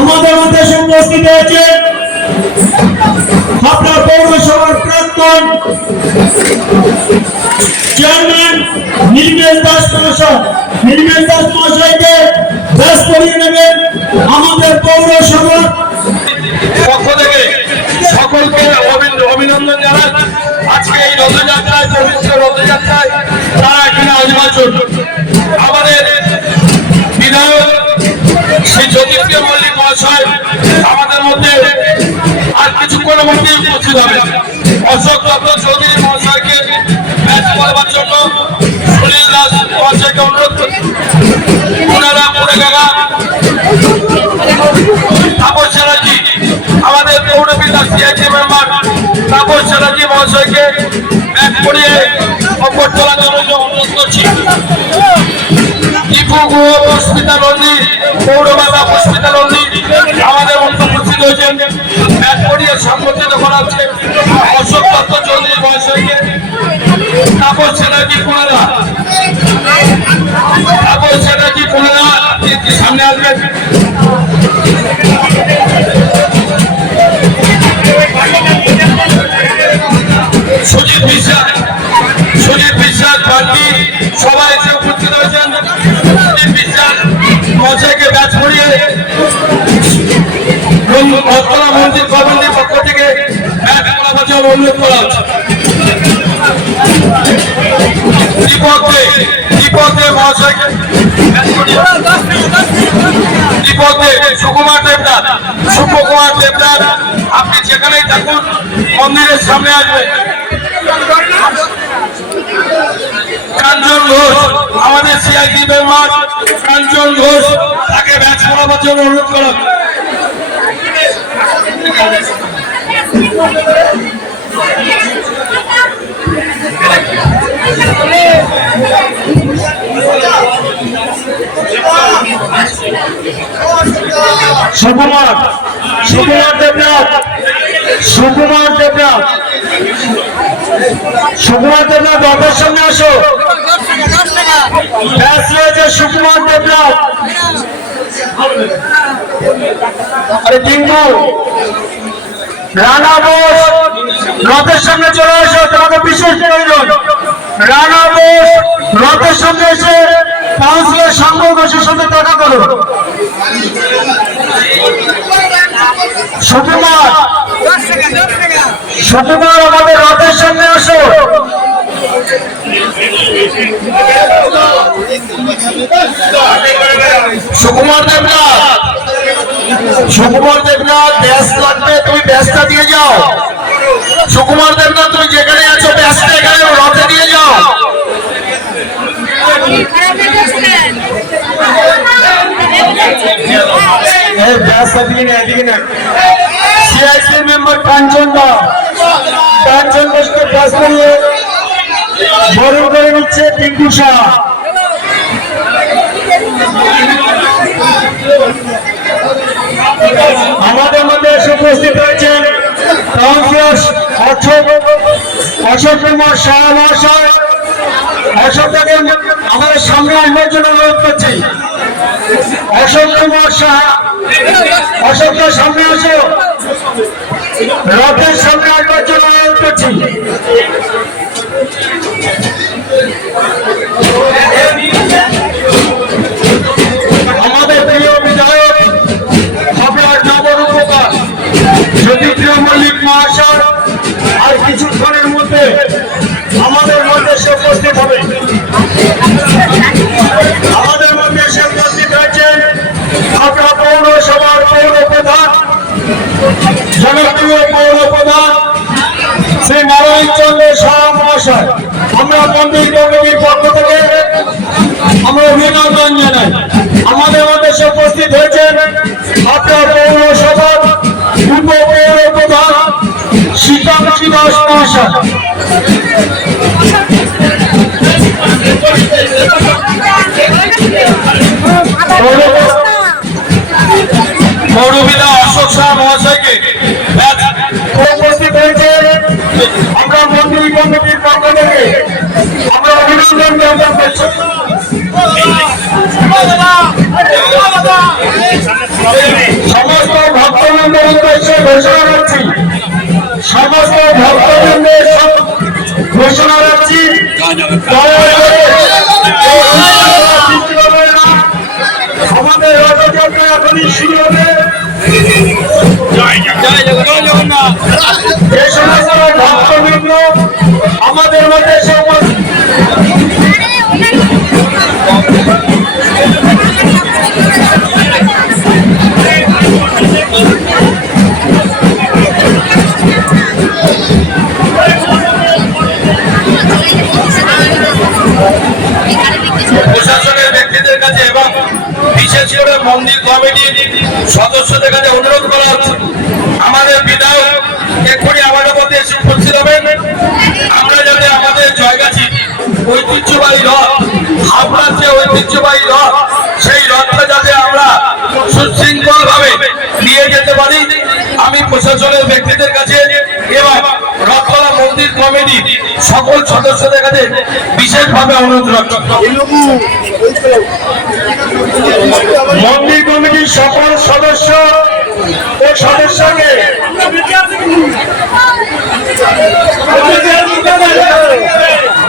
আমাদের মধ্যে উপস্থিত হয়েছে আপনার পৌরসভার প্রাক্তন চেয়ারম্যান নীলমেশ দাস মহাশয়। নীলমেশ দাস মহাশয়কে ব্যাস করিয়ে নেবেন আমাদের পৌরসভার পক্ষ থেকে সকলকে অভিন- অভিনন্দন জানাই। আজকে এই রথযাত্রায়, পবিত্র রথযাত্রায় তারা এখানে আসবার আমাদের বিধায়ক শ্রী জ্যোতিপ্রিয় মল্লিক মহাশয় আমাদের মধ্যে আর কিছুক্ষণের মধ্যেই উপস্থিত হবে অশোক দত্ত চৌধুরী মহাশয়কে ম্যাচ করবার জন্য সুনীল দাস মহাশয়কে অনুরোধ করছি ওনারা পড়ে আমাদের পৌরপিতা সিআইসি মেম্বার তাপস চ্যাটার্জি মহাশয়কে ব্যাগ করিয়ে অপর তোলার জন্য অনুরোধ করছি। টিপু গুহ পুষ্পিতা নন্দী পৌরবালা পুষ্পিতা নন্দী, আমাদের মধ্যে উপস্থিত হয়েছেন। ব্যাগ করিয়ে সংগঠিত করা হচ্ছে অশোক দত্ত চৌধুরী মহাশয়কে। তাপস চ্যাটার্জি পুনরা তাপস চ্যাটার্জি পুনরা সামনে আসবেন। জন্য অনুরোধ। সুকুমার দেবনাথ সুকুমার দেবনাথ, আপনি যেখানেই থাকুন, মন্দিরের সামনে আসবেন কাঞ্চন ঘোষ, আমাদের সিআইডি মেম্বার কাঞ্চন ঘোষ, তাকে ব্যাচ করাবার জন্য অনুরোধ করা। সুকুমার সুকুমার দেবনাথ সুকুমার দেবনাথ সুকুমার দেবনাথ রথের সামনে আসো। ব্যাস রয়েছে সুকুমার দেবনাথ। আরে টিঙ্কু রানা বোস, রথের সামনে চলে আসো, তোমাকে বিশেষ প্রয়োজন রানা বোস, রথের সামনে এসে কাউন্সিলর সংঘ ঘোষের সাথে দেখা করো। সুকুমার সুকুমার আমাদের রথের সামনে আসো। সুকুমার দেবনাথ সুকুমার দেবনাথ ব্যাস লাগবে তুমি ব্যাসটা দিয়ে যাও। সুকুমার দেবনাথ তুমি যেখানে আছো ব্যাসটা এখানে রথে দিয়ে যাও। সিআইসি মেম্বার কাঞ্চন দা। কাঞ্চন বসকে ব্যাস করিয়ে বরণ করে নিচ্ছে টিঙ্কু শাহ। আমাদের মধ্যে উপস্থিত হয়েছেন কাউন্সিলর অশোক অশোক কুমার শাহ মহাশয়। অশোকটাকে আমাদের সামনে আসবার জন্য অনুরোধ করছি। অশোক কুমার সাহা অশোকটার সামনে আসো। রথের সামনে আসবার জন্য অনুরোধ করছি। জনপ্রিয় পৌর প্রধান শ্রী নারায়ণ চন্দ্র শাহ মহাশয় আমরা মন্দির কমিটির পক্ষ থেকে আমরা অভিনন্দন জানাই আমাদের এসে উপস্থিত হয়েছেন আপনার পৌরসভার উপ পৌর প্রধান দাস মহাশয় সমস্ত ভক্তবৃন্দের উদ্দেশ্যে ঘোষণা রাখছি সমস্ত ঘোষণা। আমাদের আমাদের মধ্যে মন্দির কমিটির সদস্যদের কাছে অনুরোধ করা হচ্ছে, আমাদের বিধায়ক এক্ষুনি আমাদের মধ্যে এসে উপস্থিত হবেন। আমরা যাতে আমাদের জয়গাছি ঐতিহ্যবাহী রথ হাবড়ার যে ঐতিহ্যবাহী রথ, সেই রথটা যাতে আমরা সুশৃঙ্খল ভাবে নিয়ে যেতে পারি, আমি প্রশাসনের ব্যক্তিদের কাছে এবং রথতলা মন্দির কমিটি সকল সদস্যদের কাছে বিশেষভাবে অনুরোধ রাখছি মন্দির কমিটির সকল সদস্য ও সদস্যকে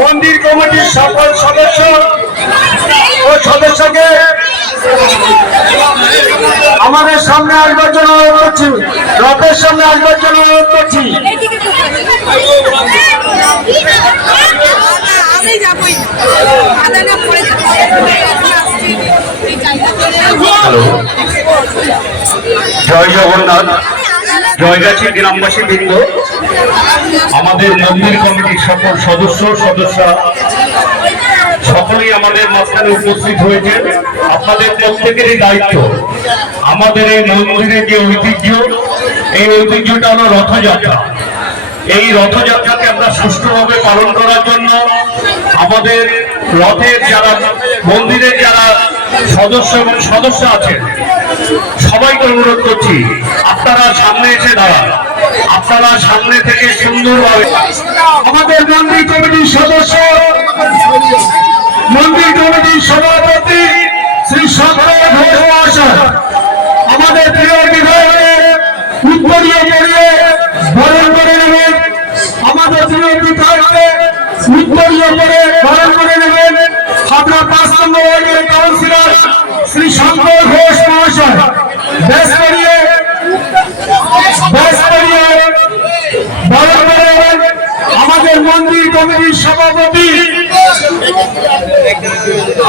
মন্দির কমিটির সকল সদস্য ও সদস্যকে আমাদের সামনে আসবার জন্য অনুরোধ করছি। রথের সামনে আসবার জন্য অনুরোধ করছি। জয় জগন্নাথ। জয়গাছি গ্রামবাসী বৃন্দ, আমাদের মন্দির কমিটির সকল সদস্য, সদস্যা, সকলেই আমাদের মাঝখানে উপস্থিত হয়েছে আপনাদের প্রত্যেকেরই দায়িত্ব। আমাদের এই মন্দিরের যে ঐতিহ্য, এই ঐতিহ্যটা হলো রথযাত্রা। এই রথযাত্রাকে আমরা সুষ্ঠুভাবে পালন করার জন্য আমাদের রথের যারা মন্দিরের যারা সদস্য এবং সদস্য আছেন, সবাইকে অনুরোধ করছি, আপনারা সামনে এসে দাঁড়ান। আপনারা সামনে থেকে সুন্দরভাবে আমাদের মন্দির কমিটির সদস্য, মন্দির কমিটির সভাপতি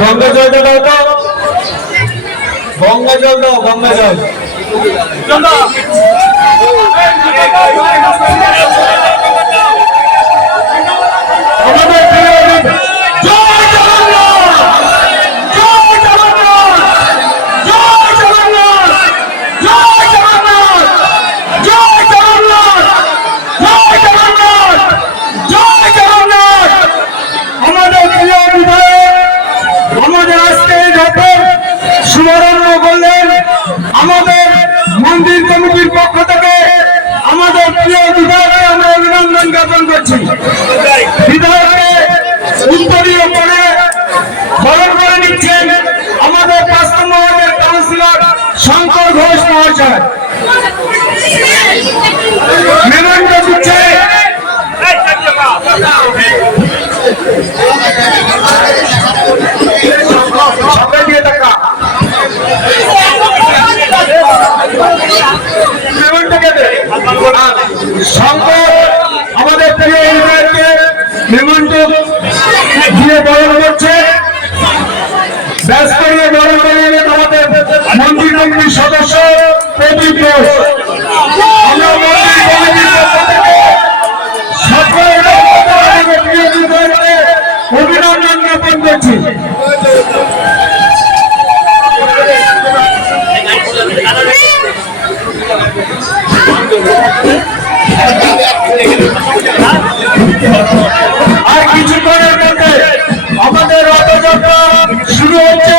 গঙ্গা জলটা দাও তো গঙ্গা জল দাও গঙ্গা জল। আমাদের সংকট আমাদের প্রিয় ইউনিয়নকে নিমন্ত্রণ দিয়ে বরণ করছে। ব্যাস করিয়ে বরণ করিয়ে আমাদের মন্ত্রী সদস্য প্রদীপ ঘোষ। শুরু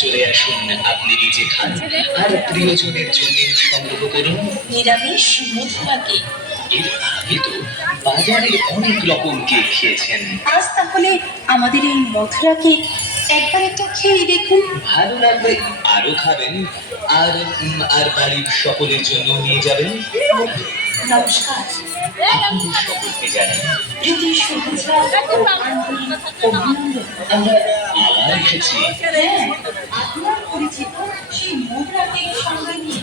চলে আসুন আপনি নিজে খান আর প্রিয়জনের জন্য সংগ্রহ করুন নিরামিষ মধুয়া কেক এর আগে তো বাজারে অনেক রকম কেক খেয়েছেন। আজ তাহলে আমাদের এই মথুরা কেক একবার একটা খেয়ে দেখুন। ভালো লাগবে আরও খাবেন। আর আর বাড়ির সকলের জন্য নিয়ে যাবেন। নমস্কার। সকলকে জানাই। প্রীতি শুভেচ্ছা ও আন্তরিক অভিনন্দন আমরা আবার এসেছি। হ্যাঁ আপনার পরিচিত সেই মুদ্রাকে সঙ্গে নিয়ে।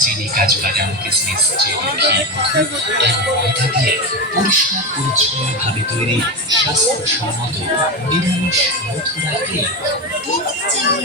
চিনি কাজু বাদাম কিসমিস চেরি ঘি মধু দিয়ে পরিষ্কার পরিচ্ছন্ন ভাবে তৈরি স্বাস্থ্যসম্মত নিরামিষ মথুরা কেক দুধ চিনি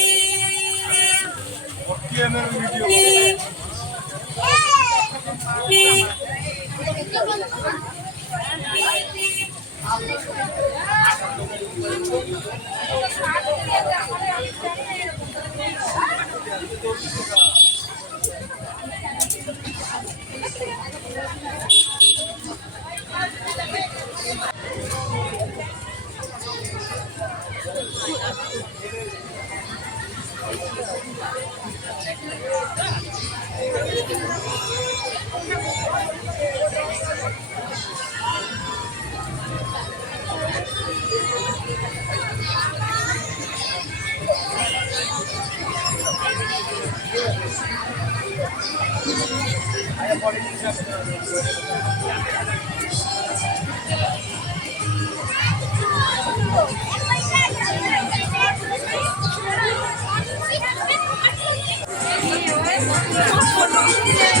বাদাম কিশমিশ you.